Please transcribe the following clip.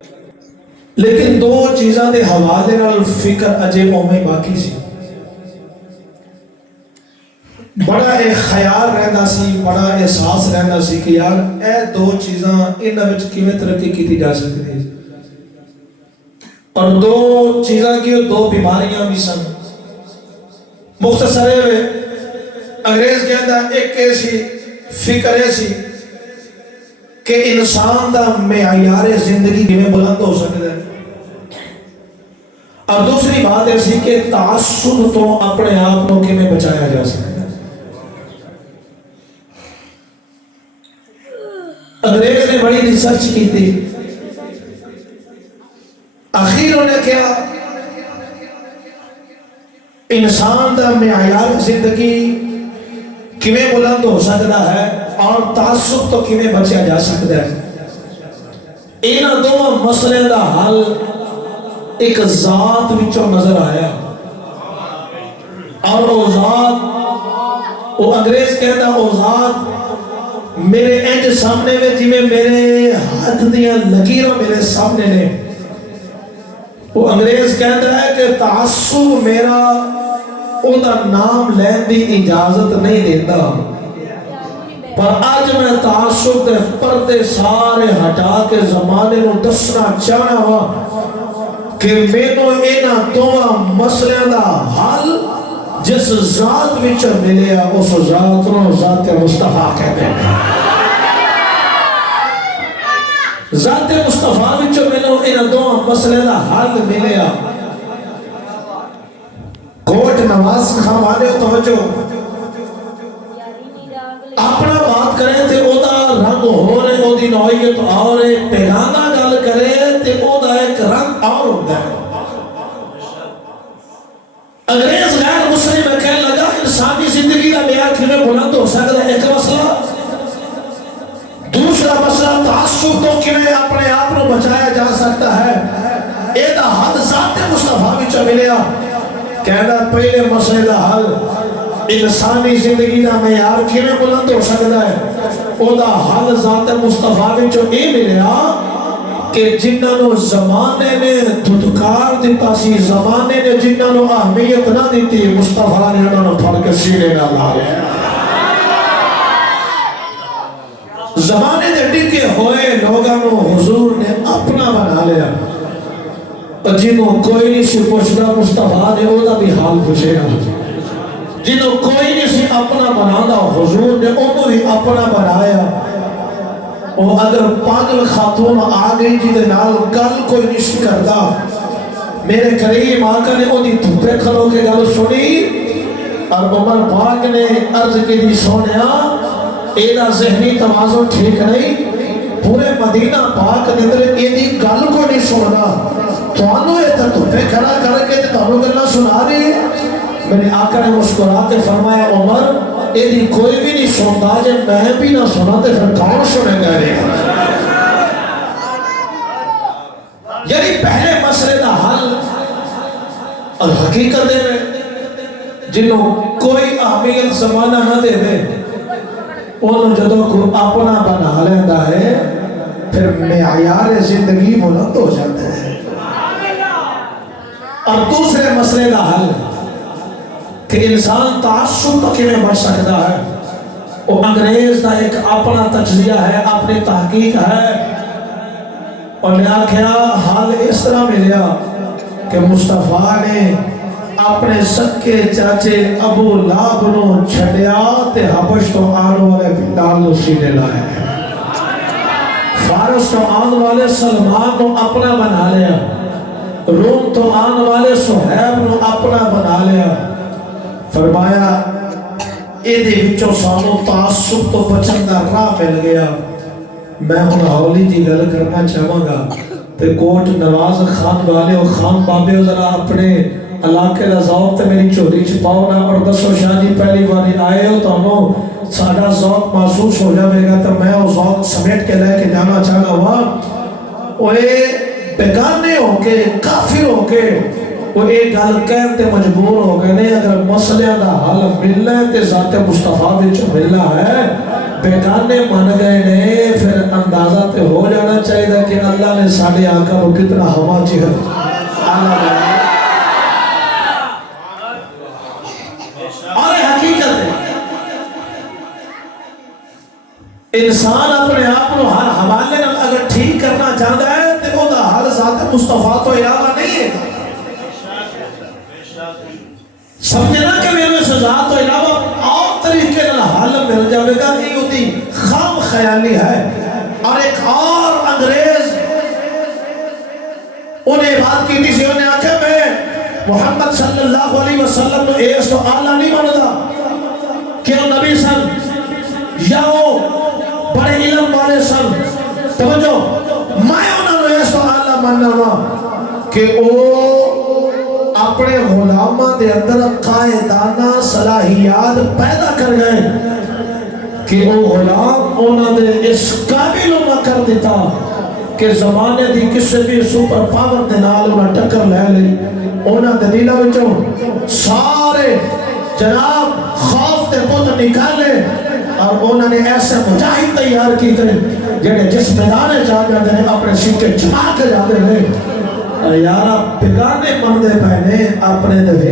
لیکن دو چیزاں دے حوالے نال فکر اجے اوویں باقی سی. بڑا ایک خیال رہندا سی، بڑا احساس رہندا سی کہ یار اے دو چیزاں انہاں وچ کیویں ترقی کیتی جا سکتی ہے. اور دو چیزاں کی دو بیماریاں بھی سن. مختصر ہے انگریز کہندا ایک ایسی فکر ایسی کہ انسان دا معیار زندگی کیویں بلند ہو سکتا ہے، اور دوسری بات ایسی کہ تعصب تو اپنے آپ کو کیویں بچایا جا سکتا ہے. انگریز نے بڑی ریسرچ کی تھی، آخر انہوں نے کیا انسان دا معیار زندگی کیویں بلند ہو سکتا ہے اور تعصب تو کیویں بچیا جا سکتا ہے. انہاں دو مسئلے دا حل ایک ذات وچوں نظر آیا، اور وہ ذات وہ انگریز کہتا وہ ذات میرے انج سامنے میں جی میں میرے ہاتھ دیاں لکیراں میرے سامنے نے. وہ انگریز کہتا ہے کہ تعصب میرا او دا نام لین دی اجازت نہیں دیتا، پر آج میں تعصب کے پردے سارے ہٹا کے زمانے کو دسنا چاہنا ہوا کہ مینوں انہاں دونوں مسئلے دا حل جس ذات وچ ملیا اس ذات نوں ذات مصطفیٰ کہتے ہیں. ذات مصطفیٰ وچ ملو انہاں دونوں مسئلے دا حل ملیا. کوٹ نواز خان والے توجہ اپنا بات کریں تے او دا رنگ ہو رہے او دی نوعیت اور پیغامہ گل کرے تے او دا ایک رنگ اور ہوتا ہے. انگریز غیر مسلم میں کہنے لگا انسانی زندگی کا معیار کیویں بلند ہو سکتا ہے. ایک مسئلہ، دوسرا مسئلہ تعصب تو کیویں اپنے آپ کو بچایا جا سکتا ہے. اے دا حل ذات مصطفیٰ وچ ملیا. کہنا پہلے مسئلے دا حل انسانی زندگی دا معیار کیویں بلند ہو سکتا ہے، او دا حل ذات مصطفیٰ وچ اے ملیا کہ جنہاں نو زمانے نے دھتکار دیتا سی، زمانے نے جنہاں نو اہمیت نہ دیتی، مصطفیٰ نے انہاں نو پھڑ کے سینے نہ لایا. زمانے دے ٹکے ہوئے لوگاں نو حضور نے اپنا بنا لیا. جنہوں کوئی نہیں سی پوچھتا مصطفیٰ نے او دا بھی حال پوچھے گا. جنہوں کوئی نہیں سی اپنا بنانا حضور نے انہوں بھی اپنا بنایا. اور اگر پاگل خاتون آ گئی جی دے نال گل کوئی نہیں سی کرتا، میرے کریم آقا نے انہی دھوپے کھلو کے گل سنی اور عمر پاک نے عرض کی دی سونیا ایدہ ذہنی توازن ٹھیک نہیں، پورے مدینہ پاک اندر ایدی گل کو نہیں سننا، تو آنو ایتا دھوپے کھڑا کر کے تانو گلنا سنا رہی ہے. میرے آقا نے مسکراتے فرمایا عمر ایدی کوئی بھی نہیں سنتا، جب میں بھی نہ سنا تے پھر کون سنے گا رہے گا. یعنی پہلے مسئلے دا حل اور حقیقت ہے جنہوں کوئی اہمیت زمانہ نہ دے دے انہوں جدوں کو اپنا بنا لیندہ ہے پھر معیار زندگی بلند ہو جاتا ہے. اور دوسرے مسئلے دا حل کہ انسان تعصب تو کیویں بچ سکتا ہے، وہ انگریز دا ایک اپنا تجزیہ ہے، اپنی تحقیق ہے. اور نے آکھیا حال اس طرح ملیا کہ مصطفیٰ نے اپنے سکے چاچے ابو لہب نو چھڑیا تے حبش تو آن والے بلال نو سینے لائے، فارس تو آن والے سلمان نو اپنا بنا لیا، روم تو آن والے صہیب نو اپنا بنا لیا. فرمایا ایدے وچوں سانو تعصب تو بچن دا راہ مل گیا. میں ہن ہولی جی گل کرنا چاہوں گا تے کوٹ نواز خان والے اور خان بابے ذرا اپنے علاقے دا ذوق تے میری چوری چھپاؤ نا اور دسو شاہ جی پہلی باری آئے ہو تو ہمیں ساڑھا ذوق محسوس ہو جاوے گا تو میں وہ ذوق سمیٹ کے لے کے جانا چاہنا ہوا. وہ بیگانے ہو کے کافر ہو کے وہ ایک گل کہتے مجبور ہو گئے نہیں اگر مسئلہ دا حل ملنا ہے تے ذات مصطفیٰ وچ ملنا ہے. بیگانے مان گئے نے پھر اندازہ تے ہو جانا چاہیے کہ اللہ نے ساڑھے آقا کو کتنا ہوا جہد اور حقیقت ہے انسان اپنے آپ کو ہر حوالے نہ اگر ٹھیک کرنا چاہتا ہے تو وہ دا حال ذات مصطفیٰ تو علاوہ نہیں ہے سمجھنا کہ میرے سے ذات و علاوہ اور طریقے نہ حال مل جاوے گا یہ ہوتی خام خیالی ہے اور ایک اور انگریز انہیں بات کی تھی انہیں آکھے میں محمد صلی اللہ علیہ وسلم تو ایس تو آلہ نہیں ماندا کہ وہ نبی سن یا وہ بڑے علم والے سن توجہ میں انہوں نے ایس تو آلہ ماننا ہوا کہ وہ اپنے غلامہ دے اندر قائدانہ صلاحیات پیدا کر گئے کہ وہ غلام انہوں نے اس قابل نہ کر دیتا کہ زمانے دی کسی بھی سپر پاور دے نال انہوں ٹکر لے لی انہوں دلیلہ وچوں سارے جناب خوف دے پوت نکالے اور انہوں نے ایسے مجاہد تیار کی تھے جنہیں جس میدانے جا جاتے ہیں اپنے سکے چھا کے جاتے ہیں یارا بگانے مندے پہنے اپنے دے